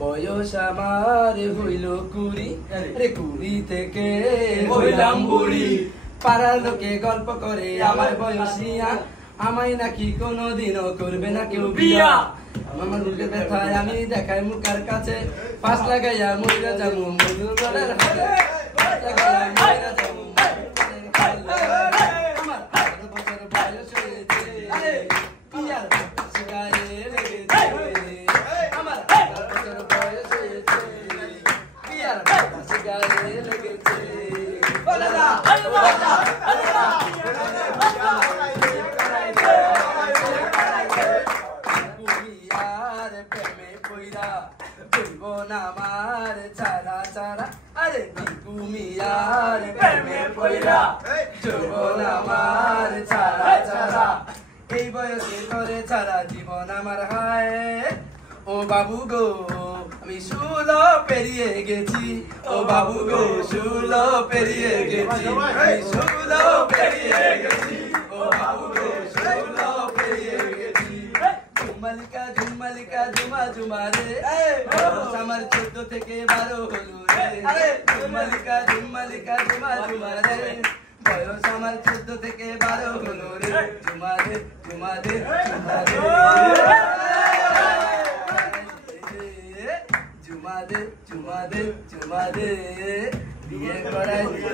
বয়স আমার হইল 20, রে 20 থেকে হইলাম বুড়ি। পাড়ার লোকে গল্প করে আমার বয়স নিয়া, আমায় নাকি কোনোদিনও করবে না কেউ বিয়া। আমার বুকের ব্যথায় আমি দেখাই মুখার কাছে, 5 লাগাইয়া মইরা যামু মজুর গলার হাতে, 5 লাগাইয়া মইরা যামু আমার 8 বছর বয়স হয়েছে, পিয়ার গায়ে লেগেছে। আমার 8 বছর বয়স হয়েছে, পিয়ার গায়ে লেগেছে। আমার ছাড়া ছাড়া, আরে কুমিয়ার প্রেমে পইরা জীবন আমার ছাড়া ছাড়া, এই বয়সে করে ছাড়া জীবন আমার হায়। ও বাবু গো আমি 16 পেরিয়ে গেছি, ও বাবু গো 16 পেরিয়ে গেছি, আমি 16 পেরিয়ে গেছি, ও বাবু গো 16 পেরিয়ে গেছি। ঝুমালিকা ঝুমালিকা ঝুমা ঝুমা রে, আমার 14 থেকে 12 হলো রে। ঝুমালিকা ঝুমালিকা ঝুমা ঝুমা রে, বয়স আমার 14 থেকে 12 হলো রে। ঝুমা রে ঝুমা রে ঝুমা রে, ঝুমা দে ঝুমা দে ঝুমা দে, বিয়ে করাই দে।